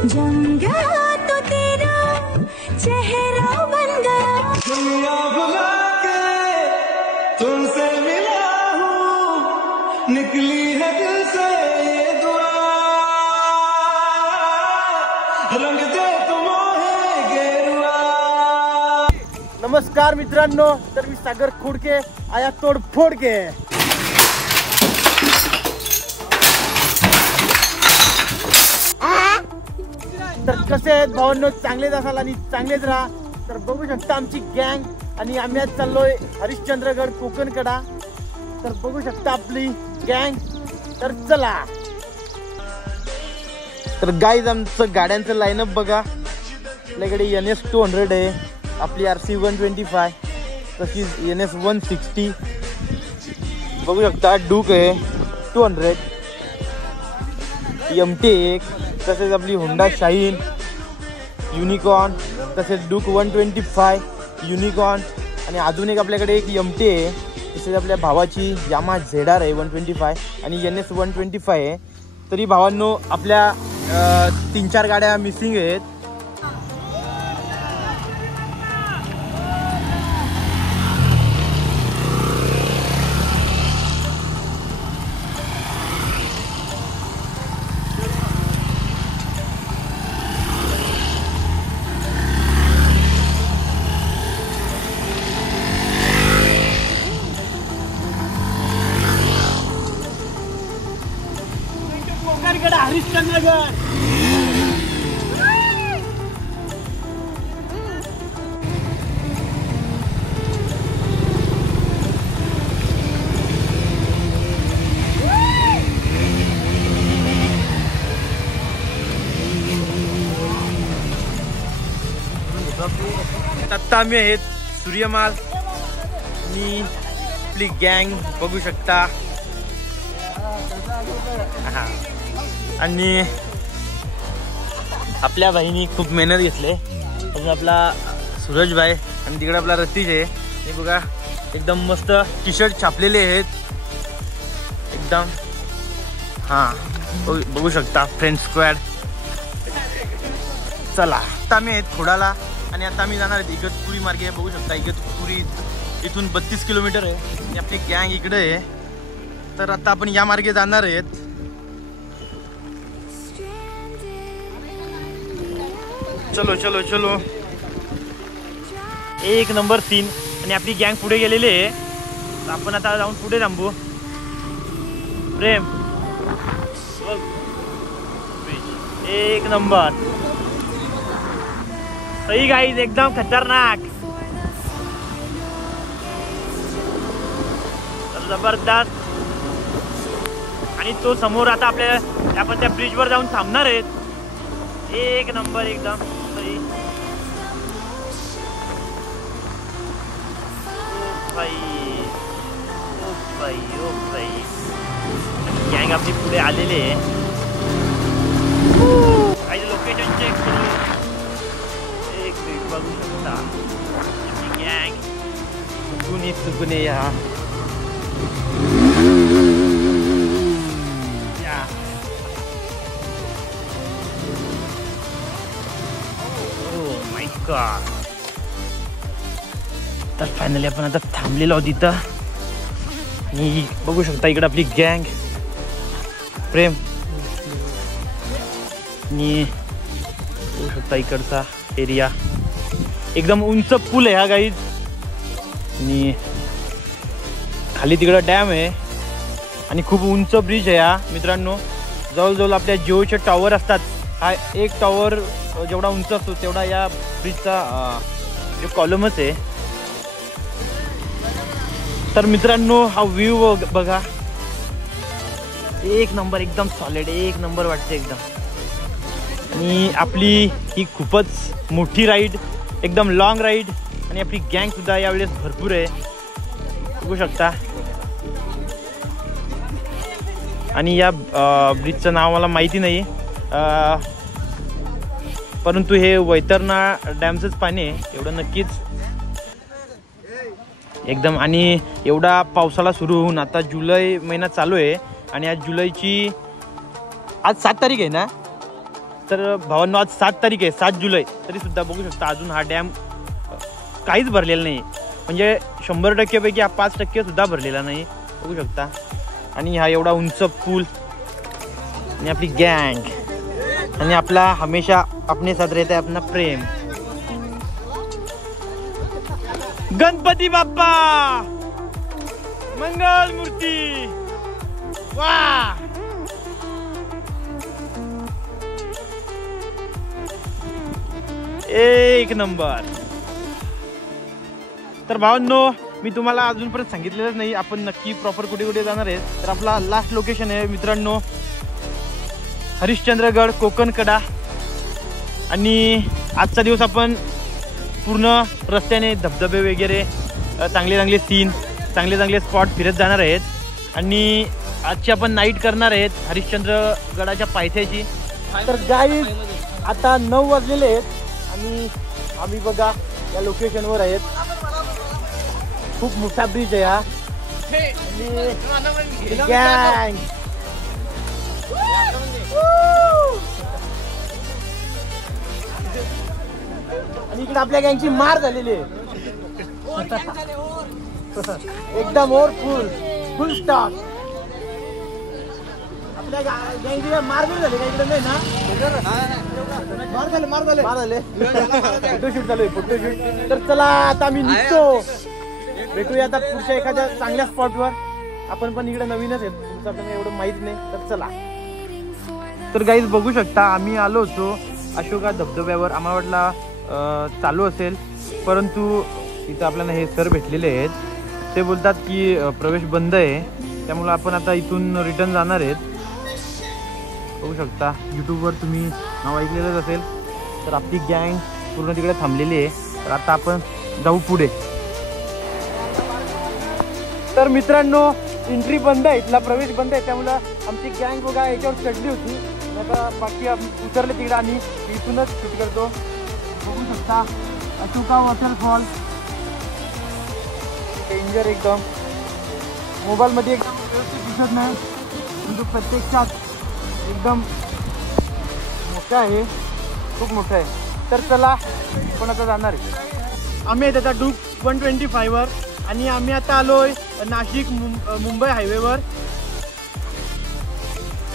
जम गया तो तेरा चेहरा बन गया, दुनिया भुला के तुमसे मिला हूँ, निकली है दिल से ये दुआ, रंग दे तुम गेरुआ। नमस्कार मित्रांनो, तर मी सागर खोडके आया तोडफोड के। तर कसे आहेत भावांनो, चांगलेच असाल आणि चांगलेच राहा। तर बघू शकता आमची गँग आणि आम्ही आज चाललोय हरिश्चंद्रगड कोकणकडा। तर बघू शकता आपली गँग। तर चला। तर गाईज आमचं गाड्यांचं लाईनअप बघा। आपल्याकडे NS 200 आहे, आपली RC 125, तशीच NS 160 बघू शकता, डूक आहे 200, MT1, तसेच आपली होंडा शाईन युनिकॉर्न, तसेच डूक 125 युनिकॉर्न, आणि अजून एक आपल्याकडे एक MT आहे, तसेच आपल्या भावाची यामा ZR आहे 125 आणि NS 125 आहे। तरी भावांनो आपल्या 3-4 गाड्या मिसिंग आहेत। हरिश्चंद्रगड आता आम्ही आहेत सूर्यमाल आणि आपली गँग बघू शकता। आणि आपल्या भाईनी खूप मेहनत घेतली। अजून आपला सूरज भाई आणि तिकडे आपला रतीश आहे। हे बघा एकदम मस्त टी-शर्ट छापलेले आहेत एकदम। बघू शकता फ्रेंड स्क्वॅड। चला आता आम्ही आहेत खोडाला आणि आता आम्ही जाणार आहेत इगतपुरी मार्गे। बघू शकता इगतपुरी इथून 32 किलोमीटर आहे आणि आपली गँग इकडे आहे। तर आता आपण या मार्गे जाणार आहेत। चलो चलो चलो, एक नंबर 3 आणि आपली गँग पुढे गेलेली आहे। तर आपण आता जाऊन पुढे थांबू। प्रेम एक नंबर सही गाईज, एकदम खतरनाक, जबरदस्त। आणि तो समोर आता आपल्या आपण त्या ब्रिजवर जाऊन थांबणार आहेत। एक नंबर एकदम सही। ओ भाई गँग आपली पुढे आलेले आहे। काही लोकेशन चेक करू। एक मिनिट बघू शकता गँग चुकून या तर फायनली आपण आता थांबलेलो आहोत इथं आणि बघू शकता इकडे आपली गँग प्रेम आणि बघू शकता इकडचा एरिया एकदम उंच पूल आहे हा गाईज। आणि खाली तिकडं डॅम आहे आणि खूप उंच ब्रिज आहे हा मित्रांनो। जवळजवळ आपल्या जिओचे टॉवर असतात, हा एक टॉवर जेवढा उंच असतो तेवढा या ब्रिजचा जो कॉलमच आहे। तर मित्रांनो हा व्ह्यू बघा, एक नंबर एकदम सॉलिड, एक नंबर वाटते एकदम। आणि आपली ही खूपच मोठी राईड, एकदम लॉंग राईड आणि आपली गँग सुद्धा यावेळेस भरपूर आहे बघू शकता। आणि या ब्रिजचं नाव मला माहिती नाही, परंतु हे वैतरणा डॅमचंच पाणी आहे एवढं नक्कीच एकदम। आणि एवढा पावसाळा सुरू होऊन आता जुलै महिना चालू आहे आणि आज जुलैची आज 7 तारीख आहे ना। तर भावांनो आज 7 तारीख आहे, 7 जुलै, तरी सुद्धा बघू शकता अजून हा डॅम काहीच भरलेला नाही. म्हणजे 100% पैकी हा 5% सुद्धा भरलेला नाही बघू शकता. आणि हा एवढा उंच पूल आणि आपली गँग आणि आपला हमेशा अपने साथ रहता है अपना प्रेम. गणपती बाप्पा मंगल मूर्ती. वा एक नंबर. तर भावांनो मी तुम्हाला अजूनपर्यंत सांगितलेलंच नाही आपण नक्की प्रॉपर कुठे कुठे जाणार आहे. तर आपला लास्ट लोकेशन आहे मित्रांनो हरिश्चंद्रगड कोकणकडा. आणि आजचा दिवस आपण पूर्ण रस्त्याने धबधबे वगैरे चांगले चांगले सीन चांगले चांगले स्पॉट फिरत जाणार आहेत. आणि आजची आपण नाईट करणार आहेत हरिश्चंद्रगडाच्या पायथ्याची. तर गाईज आता 9 वाजलेले आहेत आणि आम्ही बघा या लोकेशनवर आहेत. खूप मोठा ब्रिज आहे हा. गँग आणि इकडे आपल्या गँगची मार झालेली आहे एकदम ओर फुल स्टॉक. आपल्या गँगची मार नाही झाली का इकडे? नाही ना, मार झाले फोटोशूट चालू आहे फोटोशूट. तर चला आता आम्ही निघतो, भेटूया आता पुढच्या एखाद्या चांगल्या स्पॉटवर. आपण पण इकडे नवीनच आहे, तुमचं आपल्याला एवढं माहित नाही. तर चला. तर गाईज बघू शकता आम्ही आलो होतो अशोका धबधब्यावर. आम्हाला वाटला चालू असेल, परंतु इथं आपल्याला हे सर भेटलेले आहेत. ते बोलतात की प्रवेश बंद आहे, त्यामुळे आपण आता इथून रिटर्न जाणार आहेत. बघू शकता यूट्यूबवर तुम्ही नाव ऐकलेलंच असेल. तर आपली गँग पूर्ण तिकडे थांबलेली आहे. तर आता आपण जाऊ पुढे. तर मित्रांनो एंट्री बंद आहे, इथला प्रवेश बंद आहे, त्यामुळं आमची गँग बघा याच्यावर चढली होती. आता बाकी उतरले तिकडे आणि इथूनच शूट करतो. बघू शकता अशोका वॉटरफॉल. डेंजर एकदम, मोबाईलमध्ये एकदम व्यवस्थित दिसत नाही, परंतु प्रत्यक्षात एकदम मोठं आहे, खूप मोठं आहे. तर चला पण आता जाणार आहे. आम्ही आहेत आता डूक 125वर आणि आम्ही आता आलोय नाशिक मुंबई हायवेवर.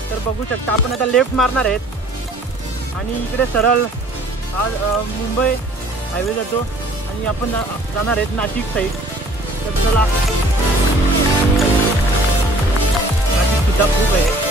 तर बघू शकता आपण आता लेफ्ट मारणार आहेत आणि इकडे सरळ हा मुंबई हायवे जातो आणि आपण जाणार आहेत नाशिक साईड. तर चला, नाशिक सुद्धा खूप आहे.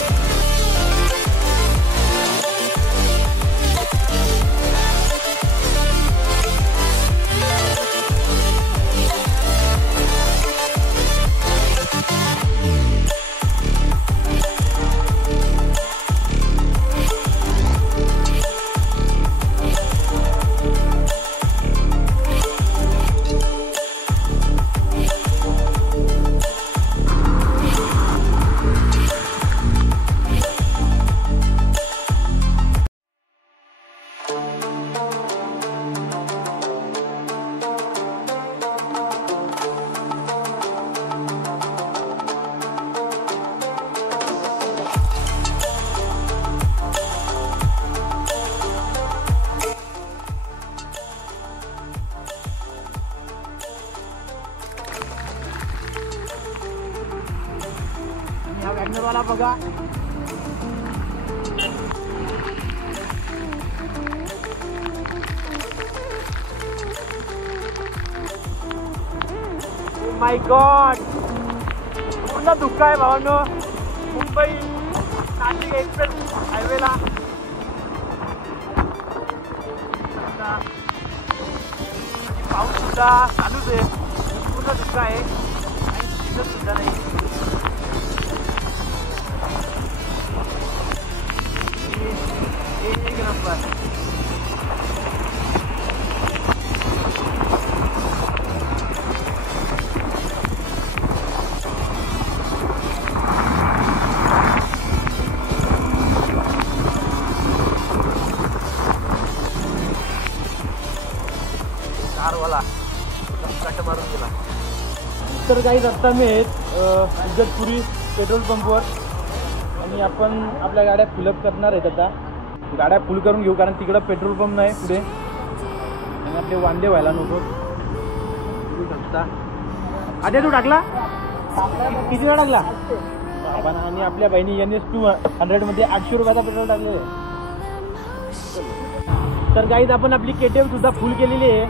वाला बघा माय गॉड, पूर्ण दुःख आहे भावांनो. मुंबई नाशिक एक्सप्रेस हायवेला पाऊस सुद्धा चालूच आहे, पूर्ण दुःख आहे, काही सुद्धा नाही. एक नंबर. कारवाला कट मारून गेला. तर काही रस्ता मी आहेत इगतपुरी पेट्रोल पंपवर आणि आपण आपल्या गाड्या फिलअप करणार आहेत आता. गाड्या फुल करून घेऊ, कारण तिकडं पेट्रोल पंप नाही पुढे आणि आपले वांदे व्हायला नको. आधी तू टाकला किती वेळा टाकला आपण? आणि आपल्या बहिणी NS200 मध्ये 800 रुपयाचा पेट्रोल टाकले. तर गाईज आपण आपली KTM सुद्धा फुल केलेली आहे.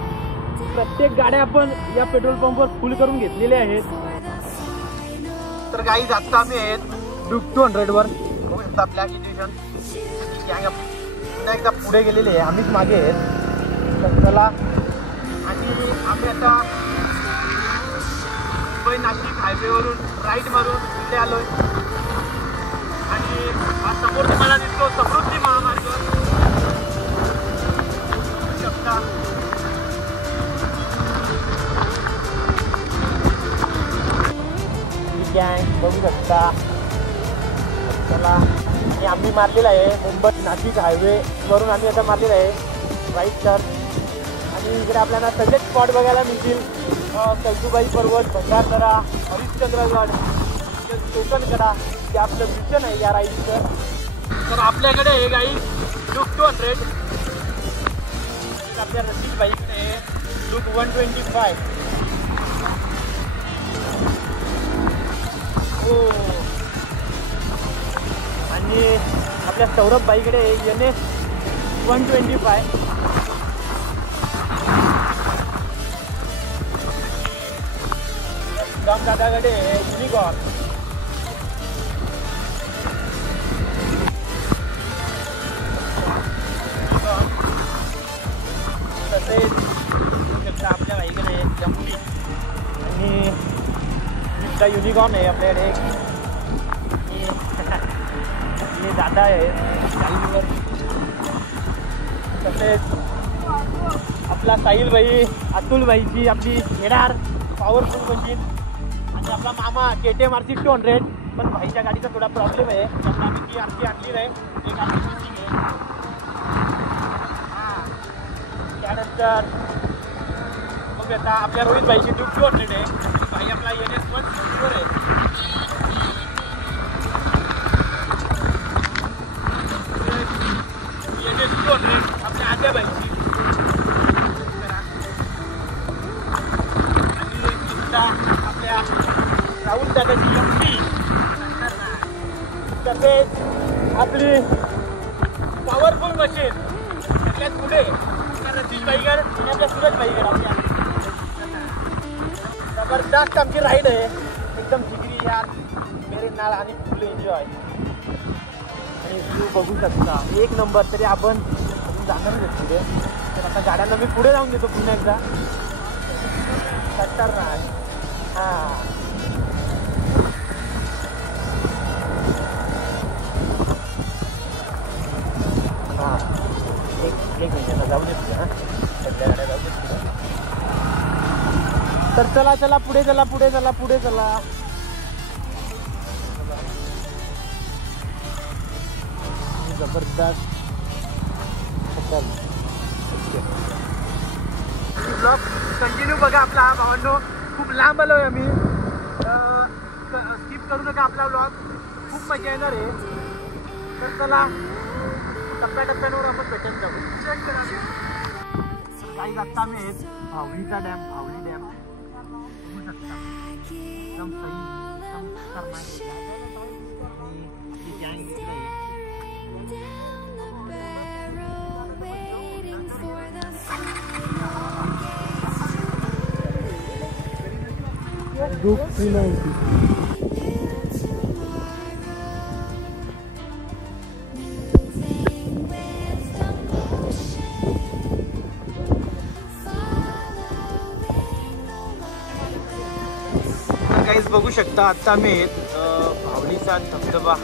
प्रत्येक गाड्या आपण या पेट्रोल पंपवर फुल करून घेतलेल्या आहेत. तर गाईज आता आम्ही आहेत ड्यूक 200 वर. बघू शकता ब्लॅक एडिशन पुन्हा एकदा पुढे गेलेले आहे, आम्हीच मागे आहेत. तर चला, आणि आम्ही आता मुंबई नाशिक हायवेवरून राईट मारून इथे आलोय. आणि हा समोर तुम्हाला दिसतो समृद्धी महामार्ग. शकता गँग बघू शकता. चला, आणि आम्ही मारलेला आहे मुंबई नाशिक हायवे वरून आम्ही आता मारलेला आहे राईट टर्न. आणि इकडे आपल्याला सगळे स्पॉट बघायला मिळतील. कैसूबाई पर्वत, भंडारदरा, हरिश्चंद्रगड, कोकणकडा, हे आपलं मिशन आहे या राईडचं. तर आपल्याकडे हे गाई ड्यूक 200, आपल्या रसिक बाईकने ड्यूक 125. हो, आणि आपल्या सौरभ बाईकडे NS 125. राम दादाकडे युनिकॉर्न. तसेच आपल्या बाईकडे जम्पी आणि युनिकॉर्न आहे आपल्याकडे. आणि दादा आहे चालीवर. तसेच आपला साहिल भाई, अतुल भाईची आपली हेडार पॉवरफुल मशीन. आणि आपला मामा KTM RC 200. पण भाईच्या गाडीचा थोडा प्रॉब्लेम आहे, त्यामुळे आम्ही ती RC आणली नाही. एक RC मशीन आहे. हां, त्यानंतर मग आता आपल्या रोहित भाईची ड्यूक 200 आहे. भाई आपला NS 150 आहे. NS 200 आपल्या आद्या भाईची. आणि आपल्या राहुल दादाची MP. तसेच आपली पॉवरफुल मशीन सगळ्यात पुढे रशीद भाईकर आणि आपल्या सूरज भाईकर. आपल्या जबरदस्त आमची राईड आहे, एकदम जिगरी यार, मेरे नाल आणि फुल एन्जॉय. आणि तू बघू शकता एक नंबर. तरी आपण अजून जाणार नाही पुढे, तर आता गाड्यांना मी पुढे जाऊन देतो पुन्हा एकदा. खतरनाक. हां, एक मिनिट जाऊ दे तुझ्या. सध्या गाड्या जाऊ दे. तर चला चला पुढे चला, पुढे चला, पुढे चला. जबरदस्त ब्लॉग कंटिन्यू बघा आपला. भावांनो, खूप लांब आलोय आम्ही. स्किप करू नका आपला ब्लॉग, खूप मजा येणार आहे. तर चला, टप्प्याटप्प्यांवर आपण भेटून जाऊ. चेक करा. काही आत्ता आम्ही आहेत भावलीचा डॅम. भावली डॅम बघू शकता, एकदम सही, एकदम खतरनाक. आणि ही गँग इकडे आहे. ड्यूक 390. गाईज बघू शकता आता आम्ही भावलीचा धबधबा.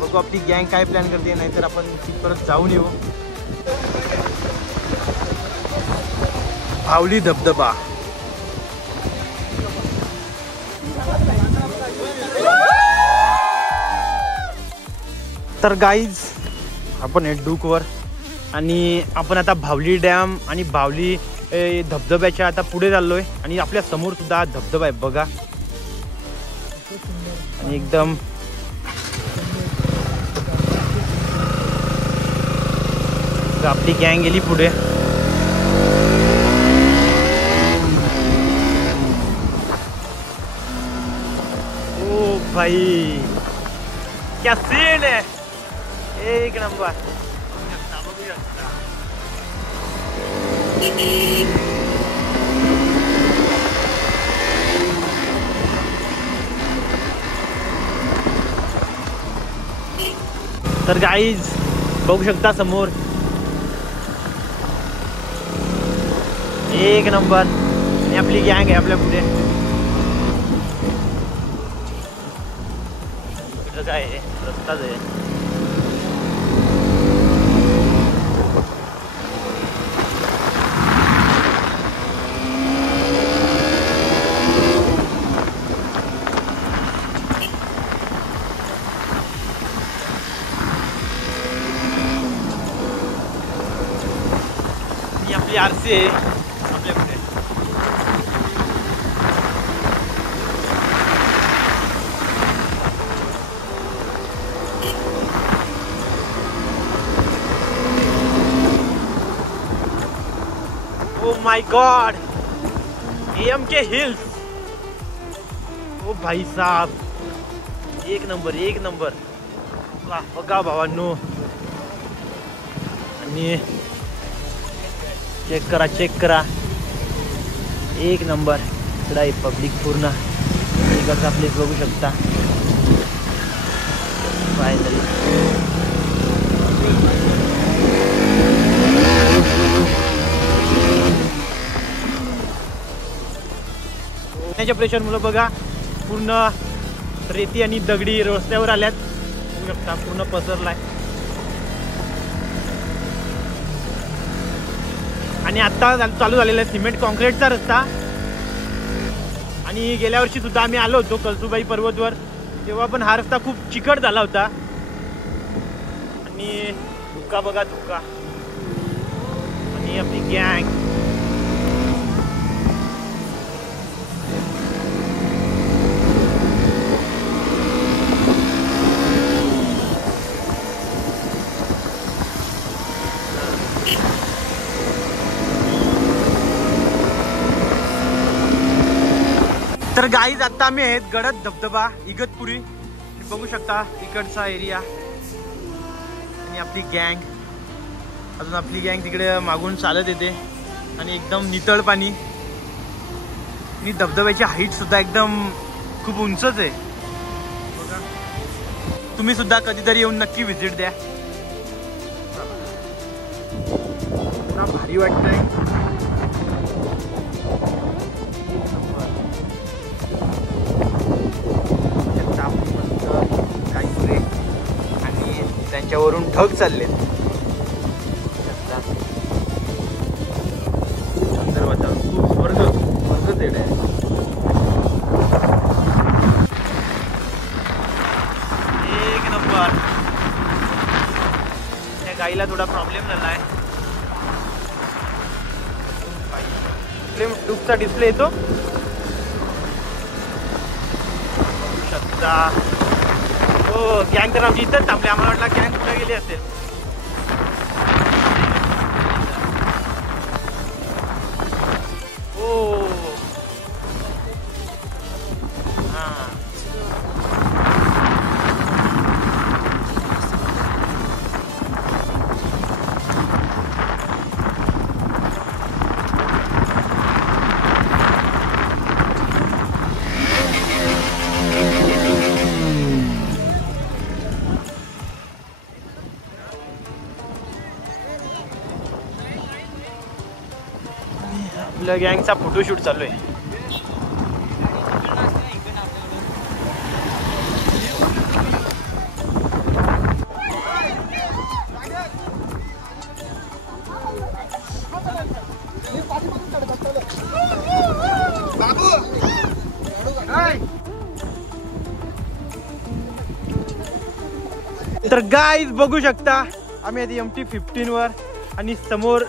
बघू आपली गँग काय प्लॅन करते, नाहीतर आपण परत जाऊन येऊ. भावली धबधबा. तर गाईज आपण आहे ड्यूकवर आणि आपण आता भावली डॅम आणि भावली धबधब्याच्या आता पुढे चाललोय. आणि आपल्या समोर सुद्धा धबधबा आहे बघा. आणि एकदम आपली गँग गेली पुढे. ओ भाई क्या सीन है, एक नंबर. तर गाईज बघू शकता समोर एक नंबर आणि आपली गँग आहे आपल्या पुढे. काय आहे, रस्ताच आहे. ही आपली आरसी आहे आपल्या पुढे. Oh my god, AMK hills. Oh भाई साहब, एक नंबर एक नंबर. वाह बघा भावांनो, आणि चेक करा एक नंबर. इकडं आहे पब्लिक पूर्ण. इकडचा प्लेस बघू शकता. फायनली पाण्याच्या प्रेशरमुळे बघा पूर्ण रेती आणि दगडी रस्त्यावर आल्यात. बघू शकता पूर्ण पसरलाय. आणि आता चालू झालेला आहे सिमेंट कॉन्क्रीटचा रस्ता. आणि गेल्या वर्षी सुद्धा आम्ही आलो होतो कळसुबाई पर्वतवर, तेव्हा पण हा रस्ता खूप चिकट झाला होता. आणि धुका बघा धुका. आणि आपली गँग तर गाईज आता आम्ही आहेत गडद धबधबा इगतपुरी. बघू शकता इकडचा एरिया आणि आपली गँग. अजून आपली गँग तिकडे मागून चालत येते आणि एकदम नितळ पाणी. आणि धबधब्याची हाईट सुद्धा एकदम खूप उंचच आहे. तुम्ही सुद्धा कधीतरी येऊन नक्की व्हिजिट द्या. भारी वाटतंय. आणि त्यांच्यावरून ढग चालले. सुंदर वातावरण, खूप स्वर्ग तेड आहे. एक नंबर. त्या गाईला थोडा प्रॉब्लेम झालाय. टूबचा डिस्प्ले येतो शकता. हो गँग तर आमची इथंच थांबली. आम्हाला वाटलं गँग कुठे गेली असेल. हो हां आपल्या गँगचा फोटोशूट चालू आहे. तर गाईज बघू शकता आम्ही आधी MT-15 वर आणि समोर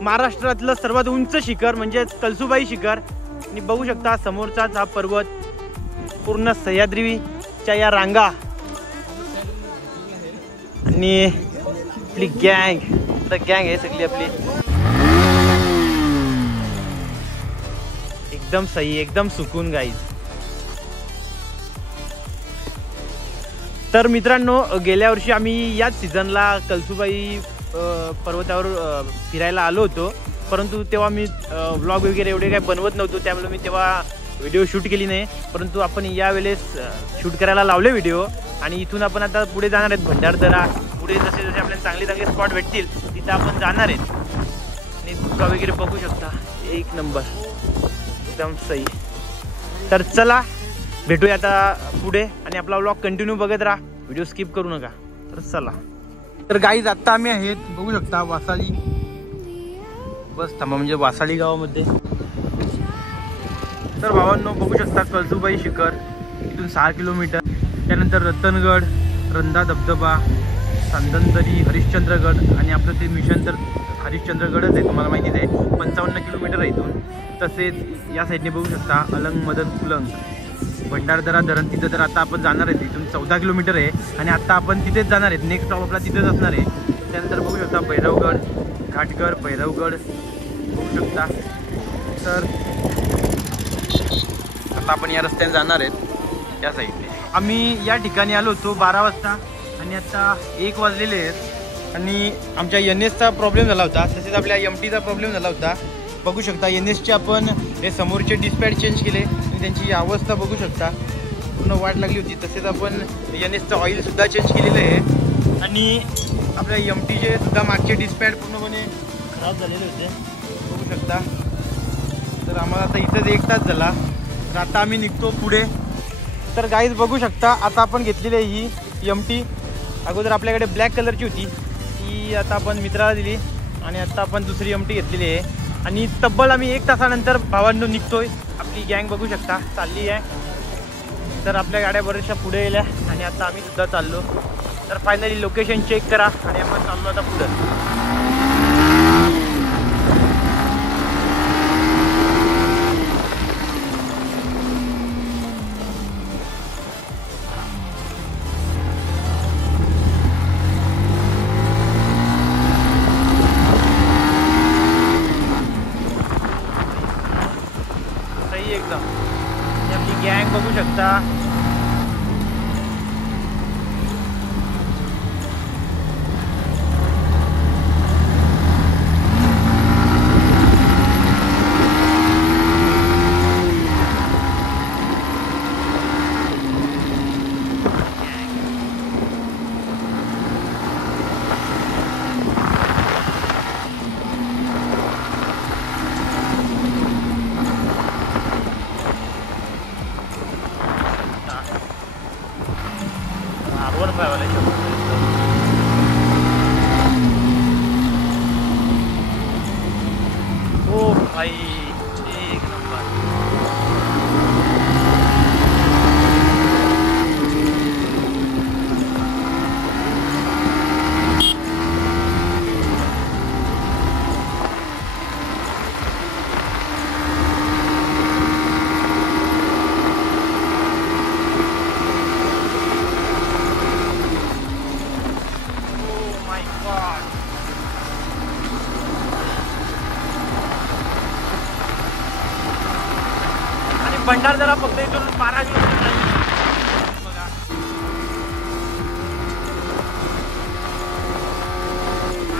महाराष्ट्रातलं सर्वात उंच शिखर म्हणजे कळसुबाई शिखर. आणि बघू शकता समोरचाच हा पर्वत पूर्ण सह्याद्री ट्रकच्या या रांगा आणि आपली गँग आहे सगळी आपली. एकदम सही, एकदम सुकून गाईज. तर मित्रांनो, गेल्या वर्षी आम्ही याच सीझनला कळसूबाई पर्वतावर फिरायला आलो होतो, परंतु तेव्हा मी व्लॉग वगैरे एवढे काही बनवत नव्हतो, त्यामुळे मी तेव्हा व्हिडिओ शूट केली नाही. परंतु आपण यावेळेस शूट करायला लावले व्हिडिओ आणि इथून आपण आता पुढे जाणार आहेत भंडारदरा. पुढे जसे जसे आपल्याला चांगले चांगले स्पॉट भेटतील तिथं आपण जाणार आहेत. आणि धुका वगैरे बघू शकता, एक नंबर, एकदम सही. तर चला भेटूया आता पुढे आणि आपला व्लॉग कंटिन्यू बघत राहा, व्हिडिओ स्किप करू नका. तर चला. तर गाईज आत्ता आम्ही आहेत, बघू शकता वासाळी बस थांबा, म्हणजे वासाळी गावामध्ये. तर भावांनो बघू शकता कळसूबाई शिखर, इथून 6 किलोमीटर. त्यानंतर रतनगड, रंधा धबधबा, सांदनदरी, हरिश्चंद्रगड आणि आपलं ते मिशन तर हरिश्चंद्रगडच आहे, तुम्हाला माहितीच आहे. 55 किलोमीटर आहे इथून. तसेच या साईडने बघू शकता अलंग मदन कुलंग, भंडारदरा धरण. तिथं तर आता आपण जाणार आहे, इथून 14 किलोमीटर आहे आणि आता आपण तिथेच जाणार आहेत. नेक्स्ट स्टॉप आपला तिथेच असणार आहे. त्यानंतर बघू शकता भैरवगड, घाटघर, भैरवगड बघू शकता. तर आता आपण या रस्त्याने जाणार आहेत या साईडने. आम्ही या ठिकाणी आलो होतो 12 वाजता आणि आता 1 वाजलेले आहेत. आणि आमच्या NSचा प्रॉब्लेम झाला होता, तसेच आपल्या MTचा प्रॉब्लेम झाला होता. बघू शकता NSचे आपण हे समोरचे डिस्पॅच चेंज केले आणि त्यांची अवस्था बघू शकता, पूर्ण वाट लागली होती. तसेच आपण NSचं ऑइलसुद्धा चेंज केलेलं आहे आणि आपल्या MTचे सुद्धा मागचे डिस्पॅच पूर्णपणे खराब झालेले होते, बघू शकता. तर आम्हाला आता इथंच 1 तास झाला. तर आता आम्ही निघतो पुढे. तर गाईज बघू शकता आता आपण घेतलेली आहे ही MT. अगोदर आपल्याकडे ब्लॅक कलरची होती, ती आता आपण मित्राला दिली आणि आता आपण दुसरी MT घेतलेली आहे. आणि तब्बल आम्ही 1 तासानंतर भावांनो निघतोय. आपली गँग बघू शकता चालली आहे. तर आपल्या गाड्या बऱ्याचशा पुढे गेल्या आणि आता आम्ही सुद्धा चाललो. तर फायनली लोकेशन चेक करा आणि आपण चाललो आता पुढं. एकदम आपली गँग बघू शकता. ओ भाई एक नंबर. भंडारदरा फक्त इथून 12 किलोमीटर बघा.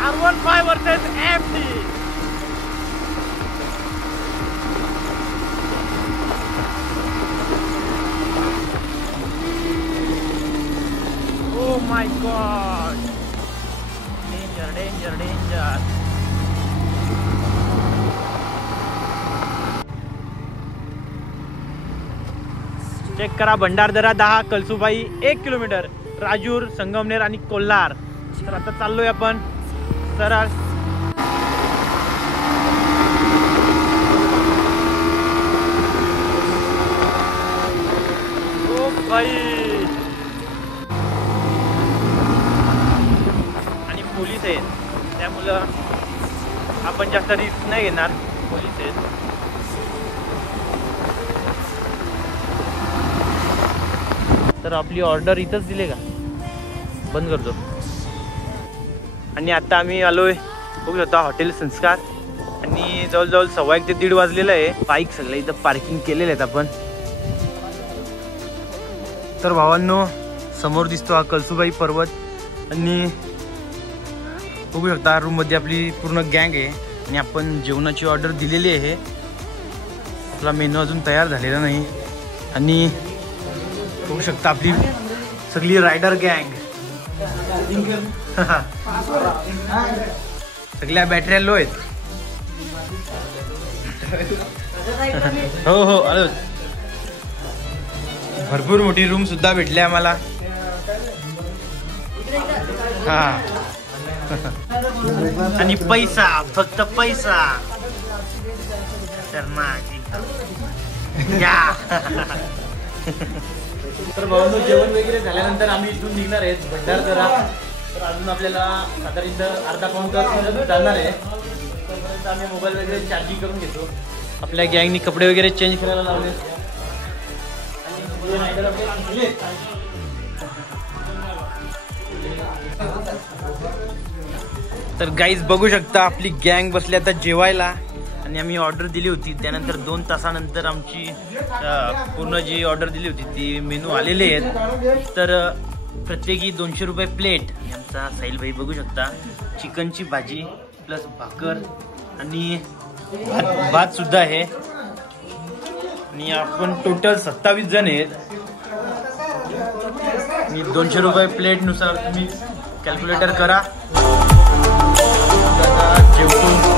R15 versus MT. Oh my God. Danger, danger, danger. Check करा भंडारदरा 10, कळसूबाई 1 किलोमीटर, राजूर, संगमनेर आणि कोल्हार. तर आता चाललोय आपण सरळ. ओ भाई. आणि पोलीस आहेत त्यामुळं आपण जास्त रिस्क नाही घेणार. पोलीस आहेत. तर आपली ऑर्डर इथंच दिले का, बंद करतो. आणि आता आम्ही आलोय बघू शकता हॉटेल संस्कार. आणि जवळजवळ 1:15 ते 1:30 वाजलेलं आहे. बाईक सगळं इथं पार्किंग केलेले आहेत आपण. तर भावांनो, समोर दिसतो हा कळसुबाई पर्वत. आणि बघू शकता रूम मध्ये आपली पूर्ण गँग आहे. आणि आपण जेवणाची ऑर्डर दिलेली आहे. आपला मेनू अजून तयार झालेला नाही. आणि बघू शकता आपली सगळी रायडर गँग. सगळ्या बॅटऱ्या लो आहेत. हो आलो. भरपूर मोठी रूम सुद्धा भेटली आम्हाला. हा आणि पैसा, फक्त पैसा तर तर भाऊ जेवण वगैरे झाल्यानंतर आम्ही इथून निघणार आहेत भंडारदरा. तर अजून आपल्याला साधारण अर्धा पाऊण तास जाणार आहे. तोपर्यंत आम्ही मोबाईल वगैरे चार्जिंग करून घेतो. आपल्या गँगनी कपडे वगैरे चेंज करायला लावले. तर गाईज बघू शकता आपली गँग बसली आता जेवायला. आणि आम्ही ऑर्डर दिली होती त्यानंतर 2 तासानंतर आमची पूर्ण जी ऑर्डर दिली होती ती मेनू आलेले आहेत. तर प्रत्येकी 200 रुपये प्लेट. आमचा साहिल भाई बघू शकता चिकनची भाजी प्लस भाकर आणि भात सुद्धा आहे. आणि आपण टोटल 27 जण आहेत. 200 रुपये प्लेट नुसार तुम्ही कॅल्क्युलेटर करा. जेवतो.